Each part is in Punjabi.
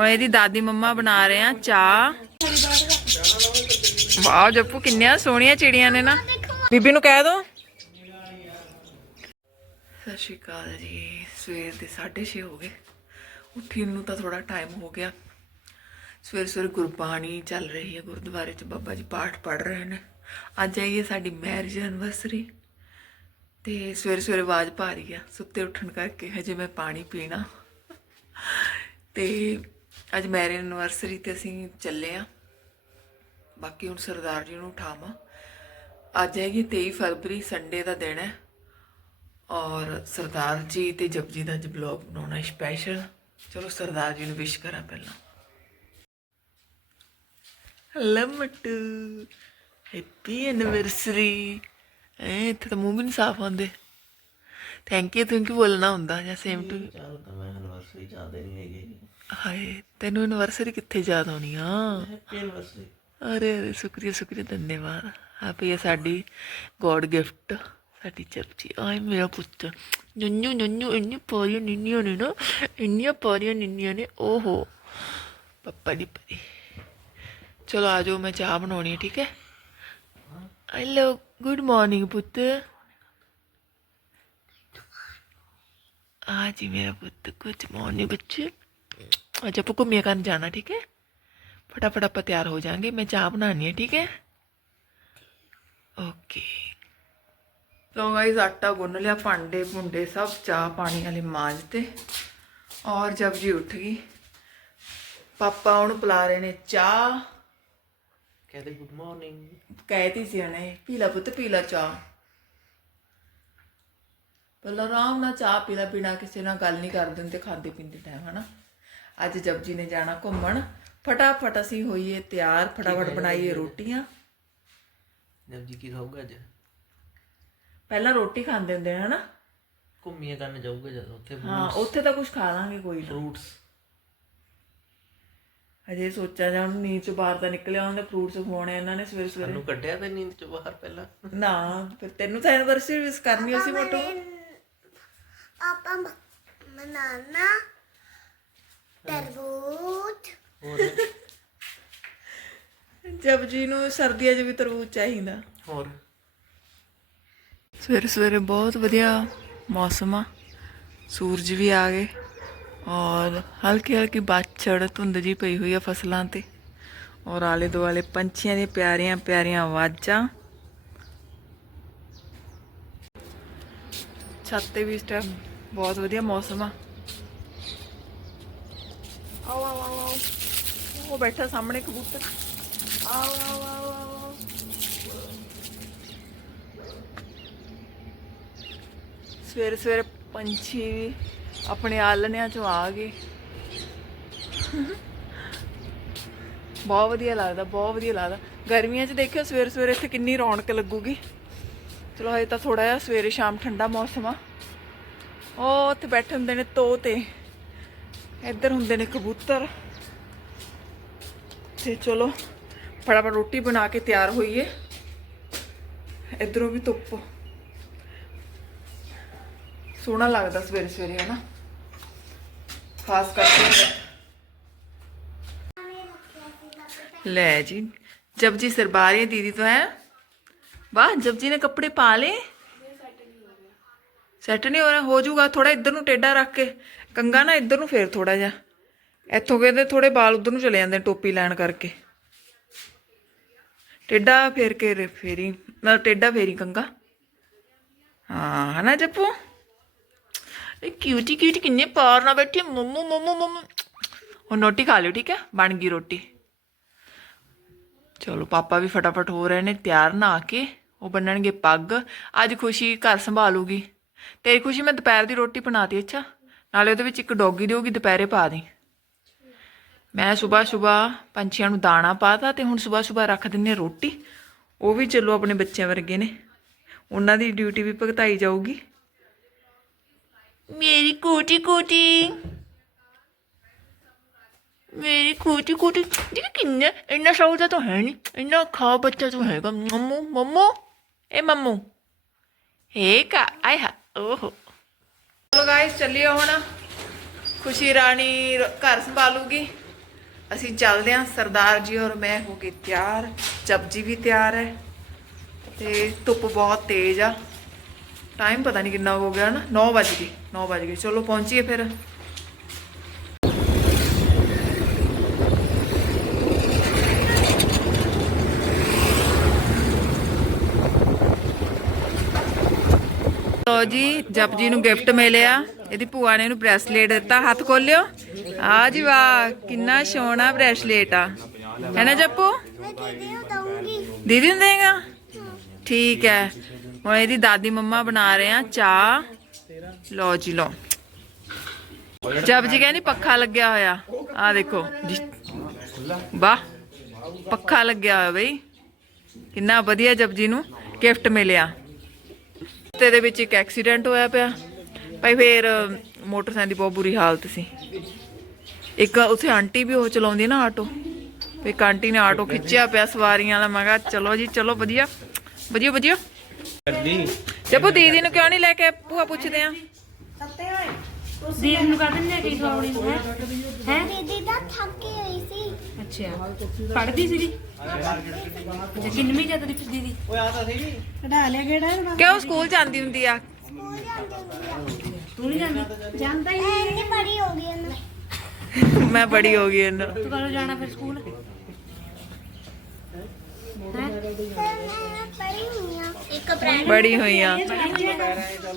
ਹੁਣ ਇਹਦੀ ਦਾਦੀ ਮੰਮਾ ਬਣਾ ਰਹੇ ਆ ਚਾਹ। ਵਾਹ ਜੱਪੂ, ਕਿੰਨੀਆਂ ਸੋਹਣੀਆਂ ਚਿੜੀਆਂ ਨੇ ਨਾ। ਬੀਬੀ ਨੂੰ ਕਹਿ ਦੋ। ਸਤਿ ਸ਼੍ਰੀ ਅਕਾਲ ਜੀ, ਸਵੇਰ ਦੇ 6:30 ਹੋ ਗਏ। ਉੱਠਣ ਨੂੰ ਤਾਂ ਥੋੜਾ ਟਾਈਮ ਹੋ ਗਿਆ। ਸਵੇਰ ਸਵੇਰ ਗੁਰਬਾਣੀ ਚੱਲ ਰਹੀ ਹੈ, ਗੁਰਦੁਆਰੇ 'ਚ ਬਾਬਾ ਜੀ ਪਾਠ ਪੜ੍ਹ ਰਹੇ ਨੇ। ਅੱਜ ਆਈ ਹੈ ਸਾਡੀ ਮੈਰਿਜ ਐਨਵਰਸਰੀ ਤੇ ਸਵੇਰ ਸਵੇਰੇ ਆਵਾਜ਼ ਭਾਰੀ ਆ, ਸੁੱਤੇ ਉੱਠਣ ਕਰਕੇ ਹਜੇ ਮੈਂ ਪਾਣੀ ਪੀਣਾ। ਤੇ ਅੱਜ ਮੈਰਿਜ ਐਨਵਰਸਰੀ ਤੇ ਅਸੀਂ ਚੱਲੇ ਆ। ਬਾਕੀ ਹੁਣ ਸਰਦਾਰ ਜੀ ਨੂੰ ਉਠਾਵਾਂ। ਅੱਜ ਹੈਗੀ 23 ਫਰਵਰੀ ਸੰਡੇ ਦਾ ਦਿਨ ਹੈ। ਔਰ ਸਰਦਾਰ ਜੀ ਤੇ ਜਪਜੀ ਦਾ ਅੱਜ ਬਲੌਗ ਬਣਾਉਣਾ ਸਪੈਸ਼ਲ ਚਲੋ ਸਰਦਾਰ ਜੀ ਨੂੰ ਵਿਸ਼ ਕਰਾਂ ਪਹਿਲਾਂ। ਹੈਲੋ ਮਟੂ। ਹੈਪੀ ਐਨਵਰਸਰੀ ਐ ਇੱਥੇ ਤਾਂ ਮੂੰਹ ਵੀ ਨਹੀਂ ਸਾਫ਼ ਹੁੰਦੇ ਥੈਂਕ ਯੂ ਥੈਂਕ ਯੂ ਬੋਲਣਾ ਹੁੰਦਾ ਜਾਂ ਸੇਮ ਟੂ ਚੱਲ ਤਾਂ ਮੈਂ ਐਨਵਰਸਰੀ ਚਾਹਦੇ ਨਹੀਂ ਹੈਗੇ। ਹਾਏ ਤੈਨੂੰ ਐਨਵਰਸਰੀ ਕਿੱਥੇ ਯਾਦ ਆਉਣੀ ਆ? ਹੈਪੀ ਐਨਵਰਸਰੀ ਅਰੇ ਅਰੇ ਸ਼ੁਕਰੀਆ ਸ਼ੁਕਰੀਆ ਧੰਨਵਾਦ। ਆ ਪਈ ਹੈ ਸਾਡੀ ਗੋਡ ਗਿਫਟ ਸਾਡੀ ਚਪਚੀ ਆਏ ਮੇਰਾ ਪੁੱਤ। ਨੰਨੂ ਨੰਨੂ ਇੰਨੀ ਪਾਰੀਆਂ ਨਿੰਨੀਆਂ ਨੇ ਨਾ ਇੰਨੀਆਂ ਪਾਰੀਆਂ ਨਿੰਨੀਆਂ ਨੇ ਓਹੋ। ਪੱਪਾ ਦੀ ਪਰੀ। ਚਲੋ ਆ ਜਾਓ ਮੈਂ ਚਾਹ ਬਣਾਉਣੀ ਹੈ ਠੀਕ ਹੈ? ਹੈਲੋ ਗੁੱਡ ਮਾਰਨਿੰਗ ਪੁੱਤ। ਆ ਜੀ ਮੇਰਾ ਪੁੱਤ ਗੁੱਡ ਮਾਰਨਿੰਗ ਬੱਚੇ। ਅੱਜ ਆਪਾਂ ਘੁੰਮਿਆ ਕਰਨ ਜਾਣਾ ਠੀਕ ਹੈ ਫਟਾਫਟ ਆਪਾਂ ਤਿਆਰ ਹੋ ਜਾਾਂਗੇ ਮੈਂ ਚਾਹ ਬਣਾਉਣੀ ਹੈ ਠੀਕ ਹੈ ਓਕੇ ਲੋ ਗਾਇਸ ਆਟਾ ਗੁੰਨ ਲਿਆ ਭਾਂਡੇ ਭੁੰਡੇ ਸਭ ਚਾਹ ਪਾਣੀ ਵਾਲੇ ਮਾਂਜ ਤੇ ਔਰ ਜਬ ਜੀ ਉੱਠ ਗਈ ਪਾਪਾ ਉਹਨੂੰ ਪਿਲਾ ਰਹੇ ਨੇ ਚਾਹ ਕਹਦੇ ਗੁੱਡ ਮਾਰਨਿੰਗ ਕਹਿਤੀ ਸੀ ਉਹਨੇ ਪੀਲਾ ਪੁੱਤ ਪੀਲਾ ਚਾਹ ਪਹਿਲਾਂ ਆਰਾਮ ਨਾਲ ਚਾਹ ਪੀਲਾ ਪੀਣਾ ਕਿਸੇ ਨਾਲ ਗੱਲ ਨਹੀਂ ਕਰ ਦਿੰਦੇ ਖਾਂਦੇ ਪੀਂਦੇ ਟਾਈਮ ਹਨਾ ਅੱਜ ਜਪਜੀ ਨੇ ਜਾਣਾ ਘੁੰਮਣ। ਫਟਾਫਟ ਅਸੀਂ ਹੋਈਏ ਤਿਆਰ ਫਟਾਫਟ ਬਣਾਈਏ ਰੋਟੀਆਂ। ਜਬ ਜੀ ਕੀ ਖਾਊਗਾ ਅੱਜ? ਪਹਿਲਾਂ ਰੋਟੀ ਖਾਂਦੇ ਹੁੰਦੇ ਨੇ ਹਨਾ? ਘੁੰਮੀਆਂ ਕਰਨ ਜਾਊਗਾ ਜਦ ਉੱਥੇ ਹਾਂ ਉੱਥੇ ਤਾਂ ਕੁਝ ਖਾ ਲਾਂਗੇ ਕੋਈ ਨਾ। ਫਰੂਟਸ ਅਜੇ ਸੋਚਿਆ ਜਾਂ ਨੀਂਦ ਚ ਬਾਹਰ ਤਾਂ ਨਿਕਲਿਆ ਉਹਨੇ ਫਰੂਟਸ ਖਵਾਉਣੇ ਇਹਨਾਂ ਨੇ ਸਵੇਰੇ ਸਵੇਰੇ। ਸਾਨੂੰ ਕੱਢਿਆ ਤੇ ਨੀਂਦ ਚ ਬਾਹਰ ਪਹਿਲਾਂ? ਨਾ ਫਿਰ ਤੈਨੂੰ ਤਾਂ ਐਨਵਰਸਰੀ ਵਿਸ ਕਰਨੀ ਸੀ ਮੋਟੋ। ਆਪਾਂ ਮਨਾਨਾ। ਤਰਬੂਜ। ਹੋਰ? ਜਬ ਜੀ ਨੂੰ ਸਰਦੀਆਂ 'ਚ ਵੀ ਤਰਬੂਜ ਚਾਹੀਦਾ। ਹੋਰ? ਸਵੇਰੇ ਸਵੇਰੇ ਬਹੁਤ ਵਧੀਆ ਮੌਸਮ ਆ। ਸੂਰਜ ਵੀ ਆ ਗਏ ਔਰ ਹਲਕੀ ਹਲਕੀ ਬਾਛੜ ਧੁੰਦ ਜੀ ਪਈ ਹੋਈ ਆ ਫਸਲਾਂ ਤੇ। ਔਰ ਆਲੇ ਦੁਆਲੇ ਪੰਛੀਆਂ ਦੀਆਂ ਪਿਆਰੀਆਂ ਪਿਆਰੀਆਂ ਆਵਾਜ਼ਾਂ। ਛੱਤ ਤੇ ਵੀ ਇਸ ਟਾਈਮ ਬਹੁਤ ਵਧੀਆ ਮੌਸਮ ਆ। ਆਓ ਆਓ ਆਓ ਉਹ ਬੈਠਾ ਸਾਹਮਣੇ ਕਬੂਤਰ। ਆਓ ਆਓ ਆਓ ਆਓ ਸਵੇਰੇ ਸਵੇਰੇ ਪੰਛੀ ਵੀ ਆਪਣੇ ਆਲਣਿਆਂ ਚੋਂ ਆ ਗਏ। ਬਹੁਤ ਵਧੀਆ ਲੱਗਦਾ, ਬਹੁਤ ਵਧੀਆ ਲੱਗਦਾ। ਗਰਮੀਆਂ 'ਚ ਦੇਖਿਓ ਸਵੇਰੇ ਸਵੇਰੇ ਇੱਥੇ ਕਿੰਨੀ ਰੌਣਕ ਲੱਗੂਗੀ। ਚਲੋ ਹਜੇ ਤਾਂ ਥੋੜਾ ਜਿਹਾ ਸਵੇਰੇ ਸ਼ਾਮ ਠੰਡਾ ਮੌਸਮ ਆ। ਉਹ ਉੱਥੇ ਬੈਠੇ ਹੁੰਦੇ ਨੇ ਤੋਤੇ। ਇੱਧਰ ਹੁੰਦੇ ਨੇ ਕਬੂਤਰ ਤੇ ਚਲੋ ਫਟਾਫਟ ਰੋਟੀ ਬਣਾ ਕੇ ਤਿਆਰ ਹੋਈਏ ਇੱਧਰੋਂ ਵੀ ਧੁੱਪ ਸੋਹਣਾ ਲੱਗਦਾ ਸਵੇਰੇ ਸਵੇਰੇ ਹੈ ਨਾ ਖਾਸ ਕਰਕੇ ਲੈ ਜੀ ਜਬ ਜੀ ਸਰਬਾਰੀ ਦੀਦੀ ਤੋਂ ਹੈ ਵਾਹ ਜਬ ਜੀ ਨੇ ਕੱਪੜੇ ਪਾ ਲਏ ਸੈੱਟ ਨਹੀਂ ਹੋ ਰਿਹਾ ਹੋ ਜਾਊਗਾ ਥੋੜਾ ਇੱਧਰ ਨੂੰ ਟੇਢਾ ਰੱਖ ਕੇ। ਕੰਗਾ ਨਾ ਇੱਧਰ ਨੂੰ ਫੇਰ ਥੋੜਾ ਜਿਹਾ। ਇੱਥੋਂ ਕਹਿੰਦੇ ਥੋੜੇ ਵਾਲ ਉਧਰ ਨੂੰ ਚਲੇ ਜਾਂਦੇ ਟੋਪੀ ਲੈਣ ਕਰਕੇ। ਟੇਢਾ ਫੇਰ ਕੇ ਫੇਰੀ ਮਤਲਬ ਟੇਢਾ ਫੇਰੀ ਕੰਗਾ। ਹਾਂ, ਹਨਾ ਜੱਪੂ? ਇਹ ਕਿਊਟੀ ਕਿਊਟੀ ਕਿੰਨੇ ਪਾਰ ਨਾਲ ਬੈਠੀ ਮੰਮੂ ਮੰਮੂ ਮੰਮੂ। ਹੁਣ ਰੋਟੀ ਖਾ ਲਿਓ, ਠੀਕ ਹੈ? ਬਣ ਗਈ ਰੋਟੀ। ਚਲੋ, ਪਾਪਾ ਵੀ ਫਟਾਫਟ ਹੋ ਰਹੇ ਨੇ, ਤਿਆਰ ਨਾ ਕੇ। ਉਹ ਬੰਨਣਗੇ ਪੱਗ। ਅੱਜ ਖੁਸ਼ੀ ਘਰ ਸੰਭਾਲੂਗੀ। ਤੇਰੀ ਖੁਸ਼ੀ ਮੈਂ ਦੁਪਹਿਰ ਦੀ ਰੋਟੀ ਬਣਾਤੀ, ਅੱਛਾ। ਨਾਲੇ ਉਹਦੇ ਵਿੱਚ ਇੱਕ ਡੋਗੀ ਦਿਓਗੀ ਦੁਪਹਿਰੇ ਪਾ ਦੀ ਮੈਂ ਸਵੇਰ ਸਵੇਰ ਪੰਛੀਆਂ ਨੂੰ ਦਾਣਾ ਪਾਤਾ ਤੇ ਹੁਣ ਸਵੇਰ ਸਵੇਰ ਰੱਖ ਦਿੰਨੇ ਰੋਟੀ। ਉਹ ਵੀ ਚਲੋ ਆਪਣੇ ਬੱਚਿਆਂ ਵਰਗੇ ਨੇ। ਉਹਨਾਂ ਦੀ ਡਿਊਟੀ ਵੀ ਭਗਤਾਈ ਜਾਊਗੀ। ਮੇਰੀ ਕੋਟੀ ਕੋਟੀ ਮੇਰੀ ਕੋਟੀ ਕੋਟੀ ਦੇਖ ਕਿੰਨਾ, ਇੰਨਾ ਸੌਦਾ ਤਾਂ ਹੈ ਨਹੀਂ। ਇੰਨਾ ਖਾ ਬੱਚਾ ਤੂੰ ਹੈਗਾ। ਮੰਮੂ ਮੰਮੂ। ਇਹ ਮੰਮੂ। ਹੇ ਕਾ, ਆਏ ਹਾ। ਓਹੋ। ਚਲੋ ਗਾਇਸ ਚੱਲਿਓ ਹੁਣ। ਖੁਸ਼ੀ ਰਾਣੀ ਘਰ ਸੰਭਾਲੂਗੀ। ਅਸੀਂ ਚੱਲਦੇ ਹਾਂ। ਸਰਦਾਰ ਜੀ ਔਰ ਮੈਂ ਹੋ ਗਏ ਤਿਆਰ। ਜਪਜੀ ਵੀ ਤਿਆਰ ਹੈ। ਤੇ ਧੁੱਪ ਬਹੁਤ ਤੇਜ਼ ਆ। ਟਾਈਮ ਪਤਾ ਨਹੀਂ ਕਿੰਨਾ ਹੋ ਗਿਆ ਨਾ। 9 ਵਜ ਗਏ। 9 ਵਜ ਗਏ। ਚਲੋ ਪਹੁੰਚੀਏ ਫਿਰ। ਲੋ ਜੀ ਜਪਜੀ ਨੂੰ ਗਿਫਟ ਮਿਲਿਆ। ਇਹਦੀ ਭੂਆ ਨੇ ਇਹਨੂੰ ਬ੍ਰੈਸਲੇਟ ਦਿੱਤਾ। ਹੱਥ ਖੋਲਿਓ। ਆ ਜੀ ਵਾਹ ਕਿੰਨਾ ਸੋਹਣਾ ਬ੍ਰੈਸਲੇਟ ਆ। ਹੈ ਨਾ ਜੱਪੂ? ਦੀਦੀ ਨੂੰ ਦੇਗਾ? ਠੀਕ ਹੈ। ਹੁਣ ਇਹਦੀ ਦਾਦੀ ਮੰਮਾ ਬਣਾ ਰਹੇ ਆ ਚਾਹ। ਲੋ ਜੀ ਲੋ ਜਪ ਜੀ ਕਹਿੰਦੀ ਪੱਖਾ ਲੱਗਿਆ ਹੋਇਆ। ਆ ਦੇਖੋ। ਜੀ। ਵਾਹ ਪੱਖਾ ਲੱਗਿਆ ਹੋਇਆ ਬਈ। ਕਿੰਨਾ ਵਧੀਆ ਜਪ ਜੀ ਨੂੰ ਗਿਫਟ ਮਿਲਿਆ। ਤੇ ਦੇ ਵਿੱਚ ਇੱਕ ਐਕਸੀਡੈਂਟ ਹੋਇਆ ਪਿਆ। ਭਾਈ ਫੇਰ ਮੋਟਰਸਾਈਕਲ ਦੀ ਬਹੁਤ ਬੁਰੀ ਹਾਲਤ ਸੀ। ਇੱਕ ਉੱਥੇ ਆਂਟੀ ਵੀ ਉਹ ਚਲਾਉਂਦੀ ਨਾ ਆਟੋ। ਵੀ ਇੱਕ ਆਂਟੀ ਨੇ ਆਟੋ ਖਿੱਚਿਆ ਪਿਆ ਸਵਾਰੀਆਂ ਵਾਲਾ। ਮੈਂ ਕਿਹਾ ਚਲੋ ਜੀ ਚਲੋ ਵਧੀਆ। ਵਧੀਆ ਵਧੀਆ। ਜੱਪੂ ਦੀਦੀ ਨੂੰ ਕਿਉਂ ਨਹੀਂ ਲੈ ਕੇ ਭੂਆ ਪੁੱਛਦੇ ਆ? ਦੀਦੀ ਨੂੰ ਕਹਿੰਦੇ ਨੇ ਕੀ ਖਵਾਉਣੀ ਹੈ। ਹੈ? ਦੀਦੀ ਤਾਂ ਥੱਕੀ ਹੋਈ ਸੀ। ਅੱਛਾ। ਪੜਦੀ ਸੀ ਅੱਛਾ ਕਿੰਨਵੀਂ ਜਦ ਦੀ ਦੀਦੀ ਓਏ ਆ ਤਾਂ ਸਹੀ। ਕਢਾ ਲਿਆ ਕਿਹੜਾ ਕਿਉਂ ਸਕੂਲ ਜਾਂਦੀ ਹੁੰਦੀ ਆ? ਸਕੂਲ ਜਾਂਦੀ ਹੁੰਦੀ ਤੂੰ ਨਹੀਂ ਜਾਂਦੀ? ਜਾਂਦਾ ਹੀ ਆ ਬੜੀ ਹੋ ਗਈ ਹੈ ਨਾ ਮੈਂ ਬੜੀ ਹੋ ਗਈ ਇਹਨਾਂ। ਤੂੰ ਕਦੋਂ ਜਾਣਾ ਫਿਰ ਸਕੂਲ? ਹੈ? ਮੈਂ ਪੜੀ ਹੋਈ ਆ। ਇੱਕ ਅਪ੍ਰੈਲ ਬੜੀ ਹੋਈ ਆ।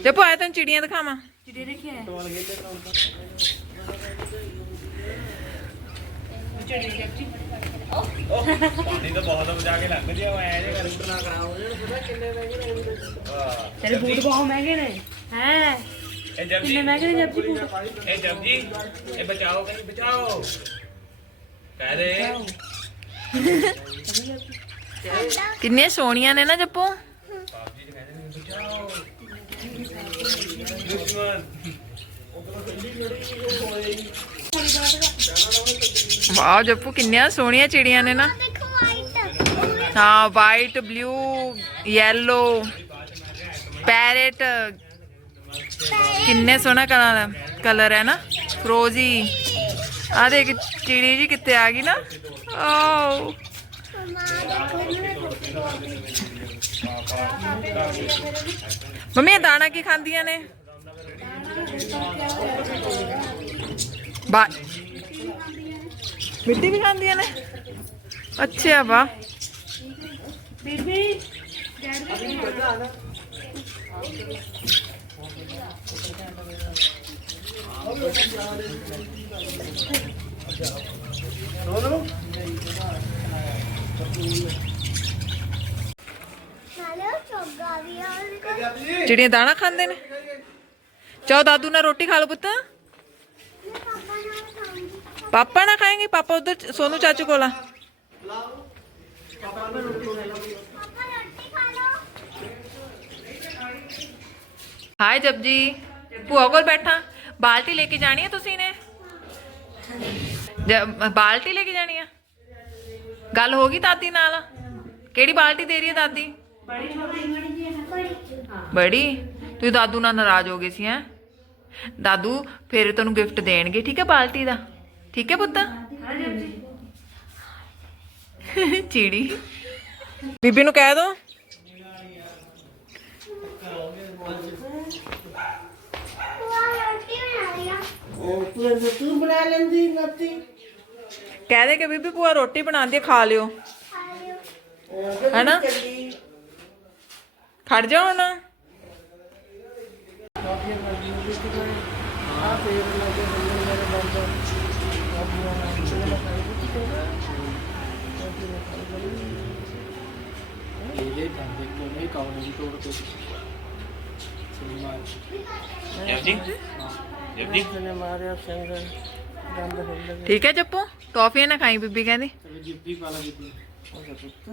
ਜੱਪੂ ਆਇਆ ਤੈਨੂੰ ਚਿੜੀਆਂ ਦਿਖਾਵਾਂ। ਚਿੜੇ ਰੱਖਿਆ ਹੈ ਪਾਣੀ ਤਾਂ ਬਹੁਤ ਵਜਾ ਕੇ ਲੰਘ ਜਿਆ ਐ ਜੇ ਕਰ ਉੱਠਣਾ ਕਰਾਓ ਤੇਰੇ ਬੂਟ ਬਹੁਤ ਮਹਿੰਗੇ ਨੇ ਹੈ ਇਹ ਜਬ ਜੀ ਕਿੰਨੇ ਮਹਿੰਗੇ ਨੇ ਜੱਪੀ ਬੂਟ ਇਹ ਜਬ ਜੀ ਇਹ ਬਚਾਓ ਕਹੀਂ ਬਚਾਓ ਕਹਿ ਦੇ ਕਿੰਨੀਆਂ ਸੋਹਣੀਆਂ ਨੇ ਨਾ ਜੱਪੂ ਵਾਹ ਜੱਪੂ, ਕਿੰਨੀਆਂ ਸੋਹਣੀਆਂ ਚਿੜੀਆਂ ਨੇ ਨਾ। ਹਾਂ ਵਾਈਟ ਬਲੂ ਯੈਲੋ ਪੈਰਟ ਕਿੰਨੇ ਸੋਹਣਾ ਕਲਰ ਕਲਰ ਹੈ ਨਾ। ਫਰੋਜ਼ੀ ਆ ਦੇਖ, ਚਿੜੀ ਜੀ ਕਿੱਥੇ ਆ ਗਈ ਨਾ। ਓ ਮੰਮੀ ਦਾਣਾ ਕੀ ਖਾਂਦੀਆਂ ਨੇ? ਬਾ ਮਿੱਟੀ ਵੀ ਖਾਂਦੀਆਂ ਨੇ? ਅੱਛਾ ਬੀਬੀ ਵੀ ਆ। ਉਹਦੇ ਚਿੜੀਆਂ ਦਾਣਾ ਖਾਂਦੇ ਨੇ? ਚਾਹ ਦਾਦੂ ਨਾਲ ਰੋਟੀ ਖਾ ਲਓ ਪੁੱਤ ਮੈਂ ਪਾਪਾ ਨਾਲ ਖਾਂਗੀ ਪਾਪਾ ਨਾ ਖਾਏਂਗੇ ਪਾਪਾ ਉਧਰ ਸੋਨੂ ਚਾਚੂ ਕੋਲ ਆ ਪਾਪਾ ਰੋਟੀ ਖਾ ਲਓ ਹਾਏ ਜਪਜੀ ਭੂਆ ਕੋਲ ਬੈਠਾ ਬਾਲਟੀ ਲੈ ਕੇ ਜਾਣੀ ਹੈ ਤੁਸੀਂ ਨੇ ਜ- ਬਾਲਟੀ ਲੈ ਕੇ ਜਾਣੀ ਆ ਗੱਲ ਹੋ ਗਈ ਦਾਦੀ ਨਾਲ ਕਿਹੜੀ ਬਾਲਟੀ ਦੇ ਰਹੀ ਹੈ ਦਾਦੀ ਫਿਰ ਤੈਨੂੰ ਗਿਫਟ ਦੇਣਗੇ ਠੀਕ ਹੈ ਬਾਲਟੀ ਦਾ? ਠੀਕ ਹੈ ਪੁੱਤ? ਚਿੜੀ। ਬੀਬੀ ਨੂੰ ਕਹਿ ਦੋ। ਤੂੰ ਬਣਾ ਲੈਂਦੀ ਨਾਤੀ ਕਹਿ ਦੇ ਕਿ ਬੀਬੀ ਭੂਆ ਰੋਟੀ ਬਣਾਉਂਦੀ ਹੈ ਖਾ ਲਿਓ। ਹੈਨਾ? ਖੜ ਜਾ ਹੁਣ। ਜਬ ਜੀ ਜਬ ਜੀ ਨੇ ਮਾਰਿਆ ਸੰਗ ਦੰਦ ਹਿੱਲ ਠੀਕ ਹੈ ਜੱਪੂ ਟੌਫੀਆਂ ਨਾ ਖਾਈ ਬੀਬੀ ਕਹਿੰਦੀ ਗਏ ਜਿੱਪੀ ਪਾ ਲਾ ਜਿੱਪੀ ਮੇਰਾ ਪੁੱਤ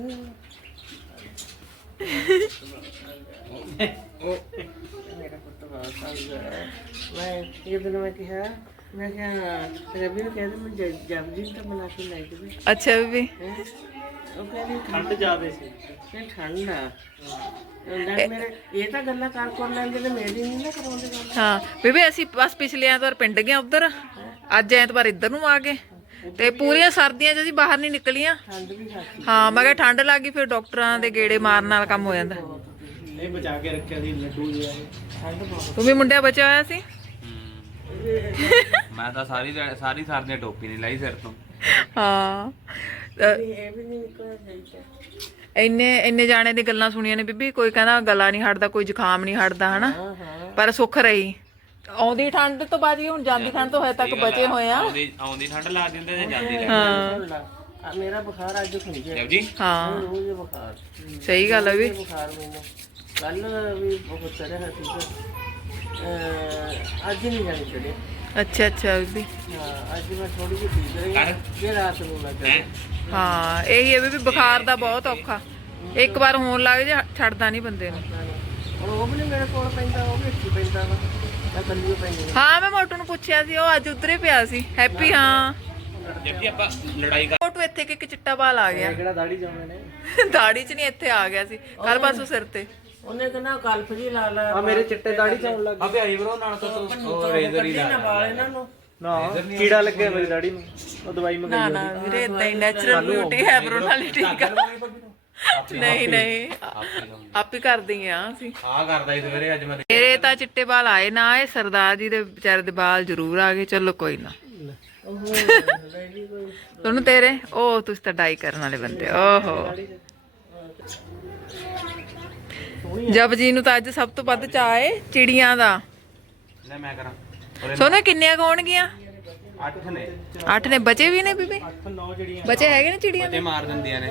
ਬਹੁਤ ਆ ਗਿਆ ਮੈਂ ਇਹ ਦਿਨ ਮੈਂ ਕਿਹਾ ਮੈਂ ਕਿਹਾ ਰਵੀ ਨੂੰ ਕਹਿੰਦੇ ਮੈਂ ਜਬਜੀ ਤਾਂ ਬਣਾ ਕੇ ਲੈ ਦੇਵੇ ਅੱਛਾ ਬੀਬੀ। ਹੈਂ। ਉਹ ਕਹਿੰਦੀ ਠੰਡ ਜ਼ਿਆਦੇ ਸੀ। ਇਹ ਠੰਡ ਆ। ਉਹਨਾਂ ਮੇਰੇ ਇਹ ਤਾਂ ਗੱਲਾਂ ਕਰ ਕਰ ਲੈਂਦੇ ਨੇ ਮੇਰੀ ਨਹੀਂ ਨਾ ਕਰਾਉਂਦੇ ਗੱਲ। ਹਾਂ ਬੀਬੀ ਅਸੀਂ ਬਸ ਪਿਛਲੇ ਐਤਵਾਰ ਪਿੰਡ ਗਏ ਉਧਰ। ਅੱਜ ਐਤਵਾਰ ਇੱਧਰ ਨੂੰ ਆ ਗਏ। ਤੇ ਪੂਰੀਆਂ ਸਰਦੀਆਂ 'ਚ ਅਸੀਂ ਬਾਹਰ ਨਹੀਂ ਨਿਕਲੀਆਂ। ਠੰਡ ਵੀ ਖਾਸੀ ਹਾਂ ਮੈਂ ਕਿਹਾ ਠੰਡ ਲੱਗ ਗਈ ਫਿਰ ਡਾਕਟਰਾਂ ਦੇ ਗੇੜੇ ਮਾਰਨ ਨਾਲ ਕੰਮ ਹੋ ਜਾਂਦਾ। ਇਹ ਬਚਾ ਕੇ ਰੱਖਿਆ ਸੀ ਲੱਡੂ ਜਿਹਾ। ਠੰਡ ਬਹੁਤ ਤੂੰ ਵੀ ਮੁੰਡਿਆ ਬਚਿਆ ਹੋਇਆ ਸੀ? ਮੈਂ ਤਾਂ ਸਾਰੀ ਦਿਹਾੜੀ- ਸਾਰੀ ਸਰਦੀਆਂ ਟੋਪੀ ਨਹੀਂ ਲਾਈ ਸਿਰ ਤੋਂ। ਹਾਂ। ਅ, ਇਹ ਵੀ ਨਹੀਂ ਨਿਕਲਿਆ ਜਾਈਦਾ ਇੰਨੇ ਇੰਨੇ ਜਾਣੇ ਦੀ ਗੱਲਾਂ ਸੁਣੀਆਂ ਨੇ ਬੀਬੀ ਕੋਈ ਕਹਿੰਦਾ ਗਲਾ ਨਹੀਂ ਹਟਦਾ ਕੋਈ ਜ਼ੁਕਾਮ ਨਹੀਂ ਹਟਦਾ ਹਨਾ? ਪਰ ਸੁੱਖ ਰਹੀ। ਆਉਂਦੀ ਠੰਡ ਤੋਂ ਬਾਅਦ ਹੀ ਹੁਣ ਜਾਂਦੀ ਠੰਡ ਤੋਂ ਹਜੇ ਤੱਕ ਬਚੇ ਹੋਏ ਆ। ਆਉਂਦੀ ਆਉਂਦੀ ਠੰਡ ਲਾ ਦਿੰਦੇ ਤੇ ਜਾਂਦੀ ਲੈ ਹਾਂ। ਮੇਰਾ ਬੁਖਾਰ ਅੱਜ ਖੁੰਝਿਆ ਜਬ ਜੀ। ਹਾਂ। ਰੋਜ਼ ਬੁਖਾਰ। ਸਹੀ ਗੱਲ ਹੈ ਵੀ। ਬੁਖਾਰ ਮੈਨੂੰ। ਕੱਲ ਵੀ ਬਹੁਤ ਚੜਿਆ ਸੀ ਅਹ ਅੱਜ ਨਹੀਂ ਜਾਣੀ ਚੜੇ ਅੱਛਾ ਅੱਛਾ ਬੀਬੀ। ਹਾਂ ਅੱਜ ਮੈਂ ਥੋੜੀ ਜਿਹੀ ਠੀਕ ਰਹੀ। ਹਾਂ। ਜੇ ਰਾਤ ਨੂੰ ਲੱਗ ਗਿਆ ਹਾਂ? ਇਹੀ ਹੈ ਬੀਬੀ ਬੁਖਾਰ ਦਾ ਬਹੁਤ ਔਖਾ। ਇੱਕ ਵਾਰ ਹੋਣ ਲੱਗ ਜੇ ਛੱਡਦਾ ਨਹੀਂ ਬੰਦੇ ਨੂੰ। ਹੁਣ ਉਹ ਵੀ ਮੇਰੇ ਕੋਲ ਪੈਂਦਾ ਉਹ ਵੀ ਇੱਥੇ ਪੈਂਦਾ ਵਾ। ਮੈਂ ਕੱਲੀ ਪੈਂਦੀ ਹਾਂ। ਮੈਂ ਮੋਟੂ ਨੂੰ ਪੁੱਛਿਆ ਸੀ ਉਹ ਅੱਜ ਉਧਰੇ ਪਿਆ ਸੀ। ਹੈਪੀ ਹਾਂ। ਜਬ ਜੀ ਆਪਾਂ ਲੜਾਈ ਕਰ ਮੋਟੂ ਇੱਥੇ ਕਿ ਇੱਕ ਚਿੱਟਾ ਬਾਲ ਆ ਗਿਆ। ਕਿਹੜਾ ਦਾੜੀ ਜਾਉਂਦੇ ਨੇ? ਦਾੜੀ 'ਚ ਨਹੀਂ ਇੱਥੇ ਆ ਗਿਆ ਸੀ। ਕੱਲ ਪਾਸੋਂ ਸਿਰ ਤੇ। ਉਹਨੇ ਕਹਿੰਦਾ ਕਲਪ ਜੀ ਲਾ ਲਾ। ਆ ਮੇਰੇ ਚਿੱਟੇ ਦਾੜੀ ਚਾਉਣ ਲੱਗ ਅਬੇ ਆਈ ਬਰੋ ਨਾਲ ਤਾਂ ਉਹ ਰੇਜ਼ਰ ਹੀ ਨਾ ਵਾਲ ਇਹਨਾਂ ਨੂੰ। ਨਾ ਕੀੜਾ ਲੱਗਿਆ ਮੇਰੀ ਦਾੜੀ ਨੂੰ। ਉਹ ਦਵਾਈ ਨਾ ਨਾ ਵੀਰੇ ਇਦਾਂ ਹੀ ਨੈਚੁਰਲ ਬਿਊਟੀ ਹੈ ਬਰੋ ਨਾਲ ਹੀ ਠੀਕ ਆ। ਨਹੀਂ ਨਹੀਂ। ਆਪ ਹੀ ਕਰਦੀ ਆ ਅਸੀਂ। ਆ ਕਰਦਾ ਸੀ ਸਵੇਰੇ ਅੱਜ ਮੈਂ ਮੇਰੇ ਤਾਂ ਚਿੱਟੇ ਵਾਲ ਆਏ ਨਾ ਆਏ ਸਰਦਾਰ ਜੀ ਦੇ ਵਿਚਾਰੇ ਦੇ ਵਾਲ ਜ਼ਰੂਰ ਆ ਗਏ। ਚਲੋ ਕੋਈ ਨਾ। ਉਹ ਰੈਡੀ ਕੋਈ। ਤੁਹਾਨੂੰ ਤੇਰੇ? ਉਹ ਤੁਸੀਂ ਤਾਂ ਡਾਈ ਕਰਨ ਵਾਲੇ ਬੰਦੇ ਓਹੋ। ਜਬ ਜੀ ਨੂੰ ਤਾਂ ਅੱਜ ਸਭ ਤੋਂ ਵੱਧ ਚਾਅ ਏ ਚਿੜੀਆਂ ਦਾ। ਲੈ ਮੈਂ ਕਰਾਂ। ਸੋਨੇ ਕਿੰਨੀਆਂ ਹੋਣਗੀਆਂ? 8 ਨੇ। ਅੱਠ ਨੇ ਬਚੇ ਵੀ ਨੇ ਬੀਬੀ? 9 ਜਿਹੜੀਆਂ ਬਚੇ ਹੈਗੇ ਨੇ ਚਿੜੀਆਂ ਦੇ? ਬੱਚੇ ਮਾਰ ਦਿੰਦੀਆਂ ਨੇ।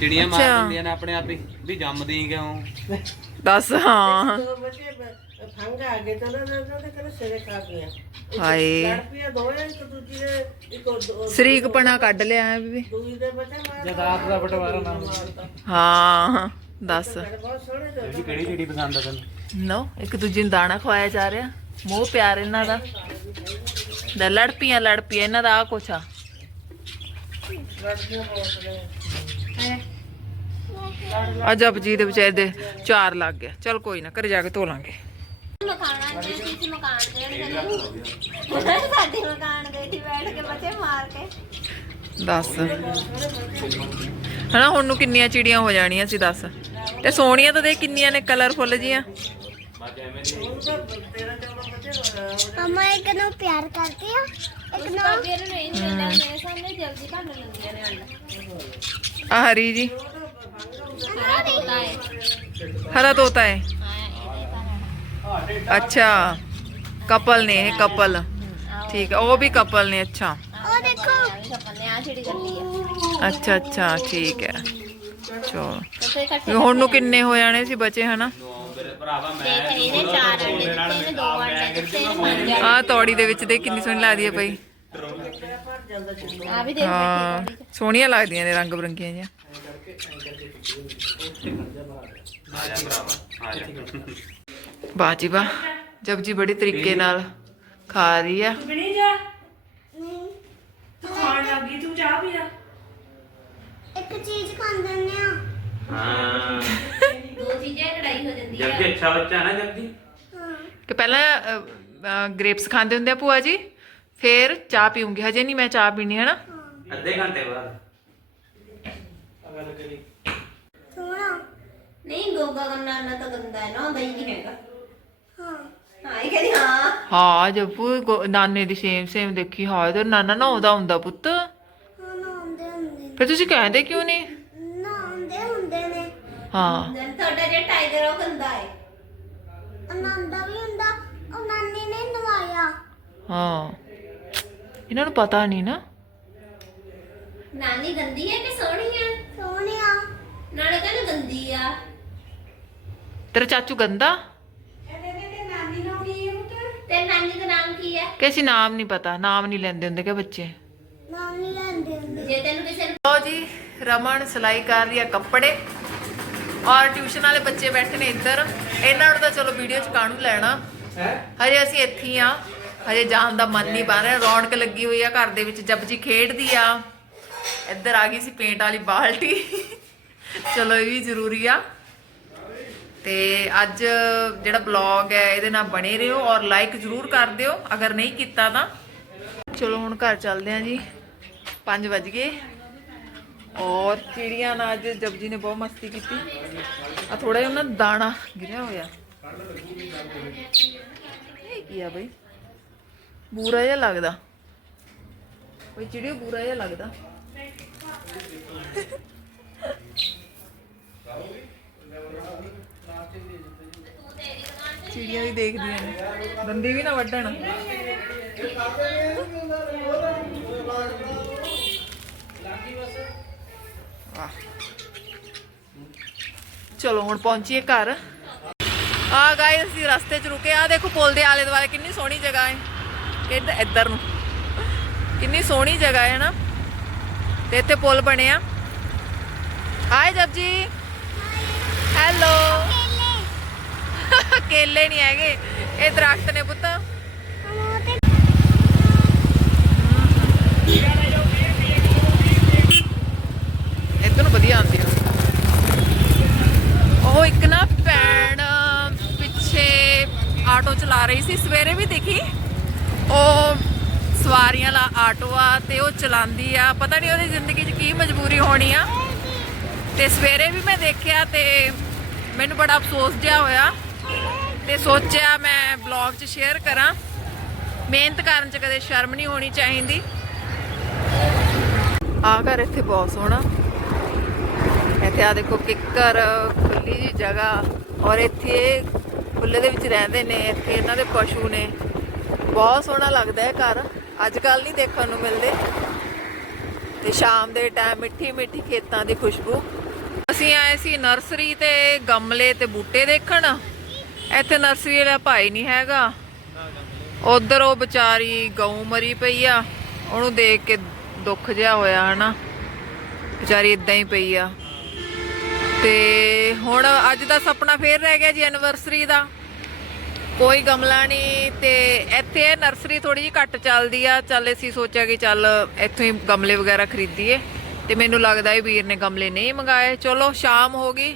ਚਿੜੀਆਂ ਮਾਰ। ਦਿੰਦੀਆਂ ਨੇ ਆਪਣੇ ਆਪ ਹੀ। ਵੀ ਜੰਮਦੀ ਕਿਉਂ? ਦੱਸ ਹਾਂ। ਦੋ ਬੱਚੇ ਫੰਗ ਆ ਗਏ ਤਾਂ ਉਹਨਾਂ ਨੇ ਕਹਿੰਦੇ ਸਿਰੇ ਖਾ ਗਿਆ ਹਾਏ। ਲੜ ਪਿਆ ਦੋਵੇਂ ਇੱਕ ਦੂਜੀ ਦੇ ਇੱਕ ਦੋ- ਸਰੀਕਪਣਾ ਕੱਢ ਲਿਆ ਬੀਬੀ। ਦੂਜੀ ਦੇ ਬੱਚੇ ਮਾਰ ਜਦਾਤ ਦਾ ਬਟਵਾਰਾ ਨਾਮ। ਹਾਂ। ਦੱਸ। ਬਹੁਤ ਸੋਹਣੇ ਤੇ ਜੀ ਕਿਹੜੀ ਚਿੜੀ ਪਸੰਦ ਆ ਤੈਨੂੰ? ਨੋ ਇੱਕ ਦੂਜੇ ਨੂੰ ਦਾਣਾ ਖਵਾਇਆ ਜਾ ਰਿਹਾ। ਮੋਹ ਪਿਆਰ ਇਹਨਾਂ ਦਾ। ਦਾ ਲੜ ਪੀਆਂ ਲੜ ਪੀਆਂ ਇਹਨਾਂ ਦਾ ਆ ਕੁਛ ਆ। ਆ ਜਪਜੀ ਦੇ ਵਿਚਾਰੇ ਦੇ ਚਾਰ ਲੱਗ ਗਿਆ ਚਲ ਕੋਈ ਨਾ ਘਰੇ ਜਾ ਕੇ ਧੋ ਲਾਂਗੇ। ਮਕਾਨ ਦੇ ਸੀ ਮਕਾਨ ਦੇ ਸਾਡੇ ਮਕਾਨ ਦੇ ਸੀ ਬੈਠ ਕੇ ਬੱਚੇ ਮਾਰ ਕੇ ਦੱਸ। ਹਨਾ ਹੁਣ ਨੂੰ ਕਿੰਨੀਆਂ ਚਿੜੀਆਂ ਹੋ ਜਾਣੀਆਂ ਸੀ ਦੱਸ। ਤੇ ਸੋਹਣੀਆਂ ਤਾਂ ਦੇਖ ਕਿੰਨੀਆਂ ਨੇ ਕਲਰਫੁੱਲ ਜੀਆਂ ਮਮਾ ਇੱਕ ਨੂੰ ਪਿਆਰ ਕਰਦੀ ਆ ਇੱਕ ਨੂੰ ਫਿਰ ਰੇਂਜ ਦੇ ਮੇਰੇ ਸਾਹਮਣੇ ਜਲਦੀ ਭੰਨ ਲੈਂਦੀਆਂ ਨੇ ਅੰਡਾ ਆ ਹਰੀ ਜੀ। ਸਾਰਾ ਤੋਤਾ ਹੈ। ਹਰਾ ਤੋਤਾ ਹੈ। ਅੱਛਾ ਕਪਲ ਨੇ ਇਹ ਕਪਲ ਠੀਕ ਹੈ ਉਹ ਵੀ ਕਪਲ ਨੇ ਅੱਛਾ। ਉਹ ਦੇਖੋ। ਆ ਗੱਲੀ ਆ। ਅੱਛਾ ਅੱਛਾ ਠੀਕ ਹੈ। ਚਲੋ। ਤੇ ਹੁਣ ਨੂੰ ਕਿੰਨੇ ਹੋ ਜਾਣੇ ਸੀ ਬਚੇ ਹਨਾ? ਦੇਖ ਇਹਨੇ ਚਾਰ ਅੰਡੇ ਦਿੱਤੇ ਨੇ ਦੋ ਅੰਡੇ ਦਿੱਤੇ ਨੇ ਪੰਜ ਆ ਤੌੜੀ ਦੇ ਵਿੱਚ ਦੇ ਕਿੰਨੀ ਸੋਹਣੀ ਲੱਗਦੀ ਹੈ ਪਈ ਆ ਵੀ ਦੇਖ ਹਾਂ ਸੋਹਣੀਆਂ ਲੱਗਦੀਆਂ ਨੇ ਰੰਗ ਬਰੰਗੀਆਂ ਜਿਹੀਆਂ। ਆ ਜਾ ਭਰਾਵਾ ਆ ਜਾ ਵਾਹ ਜੀ ਵਾਹ। ਜਬ ਜੀ ਬੜੀ ਤਰੀਕੇ ਨਾਲ ਖਾ ਰਹੀ ਆ। ਬਣੀ ਜਾ। ਖਾਣ ਲੱਗੀ ਤੂੰ ਚਾਹ ਪੀ ਜਾ ਇੱਕ ਚੀਜ਼ ਖਾਂਦੇ ਨੇ ਆ। ਹਾਂ। ਦੋ ਚੀਜ਼ਾਂ ਹੀ ਲੜਾਈ ਹੋ ਜਾਂਦੀ ਜਬ ਜੀ ਅੱਛਾ ਬੱਚਾ ਹੈ ਨਾ ਜਬ ਜੀ ਕਿ ਪਹਿਲਾਂ ਗ੍ਰੇਪਸ ਖਾਂਦੇ ਹੁੰਦੇ ਆ ਭੂਆ ਜੀ ਫਿਰ ਚਾਹ ਪੀਉਂਗੀ। ਹਜੇ ਨਹੀਂ ਮੈਂ ਚਾਹ ਪੀਣੀ ਹੈ। ਨਾ ਅੱਧੇ ਘੰਟੇ ਬਾਅਦ। ਨਹੀਂ ਗੋਗਾ ਗੰਨਾ ਨਾ ਤਾਂ ਗੰਦਾ ਹੈ ਨਾ ਹੁੰਦਾ ਹੀ ਨਹੀਂ ਹੈਗਾ। ਹਾਂ। ਹਾਂ ਇਹ ਕਹਿੰਦੀ ਹਾਂ। ਹਾਂ ਜੱਪੂ ਨਾਨੇ ਦੀ ਸੇਮ ਸੇਮ ਦੇਖੀ ਹਾਂ ਤੇ ਨਾਨਾ ਨਾ ਉਹਦਾ ਹੁੰਦਾ ਪੁੱਤ। ਹਾਂ ਫਿਰ ਤੁਸੀਂ ਕਹਿੰਦੇ ਕਿਉਂ ਨਹੀਂ? ਨਾ ਆਉਂਦੇ ਹੁੰਦੇ ਨੇ। ਹਾਂ। ਜਨ ਤੁਹਾਡਾ ਜਿਹੜਾ ਟਾਈਗਰ ਉਹ ਗੰਦਾ ਹੈ ਆਨੰਦਾ ਵੀ ਹੁੰਦਾ ਉਹ ਨਾਨੀ ਨੇ ਨਵਾਇਆ। ਹਾਂ। ਇਹਨਾਂ ਨੂੰ ਪਤਾ ਨਹੀਂ ਨਾ। ਨਾਨੀ ਗੰਦੀ ਹੈ ਕਿ ਸੋਹਣੀ ਹੈ ਸੋਹਣਿਆ ਨਾਲੇ ਕਹਿੰਦੇ ਗੰਦੀ ਆ। ਤੇਰਾ ਚਾਚੂ ਗੰਦਾ? ਤੇ ਨਾਨੀ ਦਾ ਨਾਮ ਕੀ ਹੈ ਕਿ ਅਸੀਂ ਨਾਮ ਨਹੀਂ ਪਤਾ ਨਾਮ ਨਹੀਂ ਲੈਂਦੇ ਹੁੰਦੇ ਕਿ ਬੱਚੇ। ਨਾਨੀ ਲੈਂਦੇ ਹੁੰਦੇ ਜੇ ਤੈਨੂੰ ਕਿਸੇ ਨੂੰ ਲਓ ਜੀ ਰਮਨ ਸਿਲਾਈ ਕਰ ਰਹੀ ਹੈ ਕੱਪੜੇ ਔਰ ਟਿਊਸ਼ਨ ਵਾਲੇ ਬੱਚੇ ਬੈਠੇ ਨੇ ਇੱਧਰ। ਇਹਨਾਂ ਨੂੰ ਤਾਂ ਚਲੋ ਵੀਡੀਓ ਚ ਕਾਹਨੂੰ ਲੈਣਾ। ਹਜੇ ਅਸੀਂ ਇੱਥੇ ਹੀ ਆ। ਹਜੇ ਜਾਣ ਦਾ ਮਨ ਨਹੀਂ ਰਿਹਾ ਰੌਣਕ ਲੱਗੀ ਹੋਈ ਆ ਘਰ ਦੇ ਵਿੱਚ। ਜਪਜੀ ਖੇਡਦੀ ਆ। ਇੱਧਰ ਆ ਗਈ ਸੀ ਪੇਂਟ ਵਾਲੀ ਬਾਲਟੀ। ਚਲੋ ਇਹ ਵੀ ਜ਼ਰੂਰੀ ਆ। ਤੇ ਅੱਜ ਜਿਹੜਾ ਬਲੌਗ ਹੈ ਇਹਦੇ ਨਾਲ ਬਣੇ ਰਹੋ ਔਰ ਲਾਈਕ ਜ਼ਰੂਰ ਕਰ ਦਿਓ। ਅਗਰ ਨਹੀਂ ਕੀਤਾ ਤਾਂ। ਚਲੋ ਹੁਣ ਘਰ ਚੱਲਦੇ ਆਂ ਜੀ। 5 ਵਜ ਗਏ। ਔਰ ਚਿੜੀਆਂ ਨਾਲ ਅੱਜ ਜਪਜੀ ਨੇ ਬਹੁਤ ਮਸਤੀ ਕੀਤੀ। ਆ ਥੋੜਾ ਜਿਹਾ ਉਹਨਾਂ ਦਾਣਾ ਗਿਰਿਆ ਹੋਇਆ। ਇਹ ਕੀ ਆ ਬਈ? ਬੂਰਾ ਜਿਹਾ ਲੱਗਦਾ। ਕੋਈ ਚਿੜੀਓ ਬੂਰਾ ਜਿਹਾ ਲੱਗਦਾ। ਚਿੜੀਆਂ ਵੀ ਦੇਖਦੀਆਂ ਨੇ। ਦੰਦੀ ਵੀ ਨਾ ਵੱਢਣ। ਵਾਹ ਚਲੋ ਹੁਣ ਪਹੁੰਚੀਏ ਘਰ। ਆ ਗਾਇਸ ਅਸੀਂ ਰਸਤੇ 'ਚ ਰੁਕੇ। ਆ ਦੇਖੋ ਪੁਲ ਦੇ ਆਲੇ ਦੁਆਲੇ ਕਿੰਨੀ ਸੋਹਣੀ ਜਗ੍ਹਾ ਹੈ। ਇੱਧਰ ਇੱਧਰ ਨੂੰ। ਕਿੰਨੀ ਸੋਹਣੀ ਜਗ੍ਹਾ ਹੈ ਨਾ। ਤੇ ਇੱਥੇ ਪੁਲ ਬਣਿਆ ਹਾਏ ਜਪਜੀ ਹੈਲੋ। ਕੇਲੇ ਨਹੀਂ ਹੈਗੇ। ਇਹ ਦਰਖਤ ਨੇ ਪੁੱਤ। ਆਟੋ ਚਲਾ ਰਹੀ ਸੀ। ਸਵੇਰੇ ਵੀ ਦੇਖੀ। ਉਹ ਸਵਾਰੀਆਂ ਵਾਲਾ ਆਟੋ ਆ ਤੇ ਉਹ ਚਲਾਉਂਦੀ ਆ। ਪਤਾ ਨਹੀਂ ਉਹਦੀ ਜ਼ਿੰਦਗੀ 'ਚ ਕੀ ਮਜਬੂਰੀ ਹੋਣੀ ਆ। ਤੇ ਸਵੇਰੇ ਵੀ ਮੈਂ ਦੇਖਿਆ ਤੇ ਮੈਨੂੰ ਬੜਾ ਅਫਸੋਸ ਜਿਹਾ ਹੋਇਆ। ਤੇ ਸੋਚਿਆ ਮੈਂ ਬਲੌਗ 'ਚ ਸ਼ੇਅਰ ਕਰਾਂ। ਮਿਹਨਤ ਕਰਨ 'ਚ ਕਦੇ ਸ਼ਰਮ ਨਹੀਂ ਹੋਣੀ ਚਾਹੀਦੀ। ਆ ਘਰ ਇੱਥੇ ਬਹੁਤ ਸੋਹਣਾ। ਇੱਥੇ ਆ ਦੇਖੋ ਕਿੱਕਰ ਖੁੱਲੀ ਜੀ ਜਗ੍ਹਾ ਔਰ ਇੱਥੇ ਖੁੱਲੇ ਦੇ ਵਿੱਚ ਰਹਿੰਦੇ ਨੇ, ਇੱਥੇ ਇਹਨਾਂ ਦੇ ਪਸ਼ੂ ਨੇ। ਬਹੁਤ ਸੋਹਣਾ ਲੱਗਦਾ ਹੈ ਘਰ। ਅੱਜ ਕੱਲ ਨਹੀਂ ਦੇਖਣ ਨੂੰ ਮਿਲਦੇ। ਤੇ ਸ਼ਾਮ ਦੇ ਟਾਈਮ ਮਿੱਠੀ ਮਿੱਠੀ ਖੇਤਾਂ ਦੀ ਖੁਸ਼ਬੂ। ਅਸੀਂ ਆਏ ਸੀ ਨਰਸਰੀ ਤੇ ਗਮਲੇ ਤੇ ਬੂਟੇ ਦੇਖਣ। ਇੱਥੇ ਨਰਸਰੀ ਵਾਲਾ ਭਾਈ ਨਹੀਂ ਹੈਗਾ। ਉਧਰ ਉਹ ਵਿਚਾਰੀ ਗਊ ਮਰੀ ਪਈ ਆ। ਉਹਨੂੰ ਦੇਖ ਕੇ ਦੁੱਖ ਜਿਹਾ ਹੋਇਆ, ਹਨਾ? ਵਿਚਾਰੀ ਇਦਾਂ ਹੀ ਪਈ ਆ। ਤੇ ਹੁਣ ਅੱਜ ਦਾ ਸੁਪਨਾ ਫੇਰ ਰਹਿ ਗਿਆ ਜੀ ਐਨਵਰਸਰੀ ਦਾ। ਕੋਈ ਗਮਲਾ ਨਹੀਂ ਤੇ ਇੱਥੇ ਨਰਸਰੀ ਥੋੜੀ ਜਿਹੀ ਘੱਟ ਚੱਲਦੀ ਆ। ਚੱਲ ਅਸੀਂ ਸੋਚਿਆ ਕਿ ਚੱਲ ਇੱਥੋਂ ਹੀ ਗਮਲੇ ਵਗੈਰਾ ਖਰੀਦੀਏ। ਤੇ ਮੈਨੂੰ ਲੱਗਦਾ ਇਹ ਵੀਰ ਨੇ ਗਮਲੇ ਨਹੀਂ ਮੰਗਾਏ। ਚਲੋ ਸ਼ਾਮ ਹੋ ਗਈ।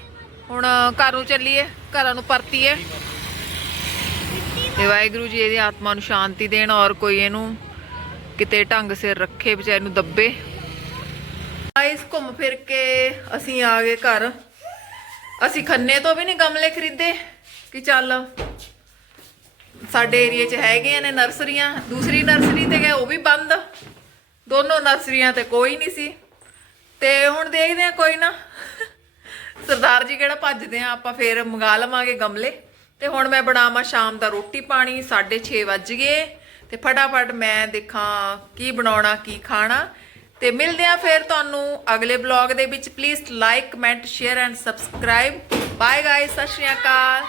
ਹੁਣ ਘਰ ਨੂੰ ਚੱਲੀਏ, ਘਰਾਂ ਨੂੰ ਪਰਤੀਏ। ਤੇ ਵਾਹਿਗੁਰੂ ਜੀ ਇਹਦੀ ਆਤਮਾ ਨੂੰ ਸ਼ਾਂਤੀ ਦੇਣ ਔਰ ਕੋਈ ਇਹਨੂੰ ਕਿਤੇ ਢੰਗ ਸਿਰ ਰੱਖੇ, ਵਿਚਾਰੇ ਨੂੰ ਦੱਬੇ। ਗਾਇਸ ਘੁੰਮ ਫਿਰ ਕੇ ਅਸੀਂ ਆ ਗਏ ਘਰ। ਅਸੀਂ ਖੰਨੇ ਤੋਂ ਵੀ ਨਹੀਂ ਗਮਲੇ ਖਰੀਦੇ, ਕਿ ਚੱਲ ਸਾਡੇ ਏਰੀਆ 'ਚ ਹੈਗੇ ਨੇ ਨਰਸਰੀਆਂ, ਦੂਸਰੀ ਨਰਸਰੀ ਤੇ ਗਏ, ਉਹ ਵੀ ਬੰਦ। ਦੋਨੋਂ ਨਰਸਰੀਆਂ ਤੇ ਕੋਈ ਨਹੀਂ ਸੀ। ਤੇ ਹੁਣ ਦੇਖਦੇ ਆ ਕੋਈ ਨਾ। ਸਰਦਾਰ ਜੀ ਕਿਹੜਾ ਭੱਜਦੇ ਆ, ਆਪਾਂ ਫੇਰ ਮੰਗਾ ਲਵਾਂਗੇ ਗਮਲੇ। ਤੇ ਹੁਣ ਮੈਂ ਬਣਾਵਾਂ ਸ਼ਾਮ ਦਾ ਰੋਟੀ ਪਾਣੀ 6:30 ਵੱਜ ਗਏ। ਤੇ ਫਟਾਫਟ ਮੈਂ ਦੇਖਾਂ ਕੀ ਬਣਾਉਣਾ, ਕੀ ਖਾਣਾ। ਤੇ ਮਿਲਦੇ ਆ ਫਿਰ ਤੁਹਾਨੂੰ ਅਗਲੇ ਬਲੌਗ ਦੇ ਵਿੱਚ। Please like comment share and subscribe bye guys Sat Shri Akal.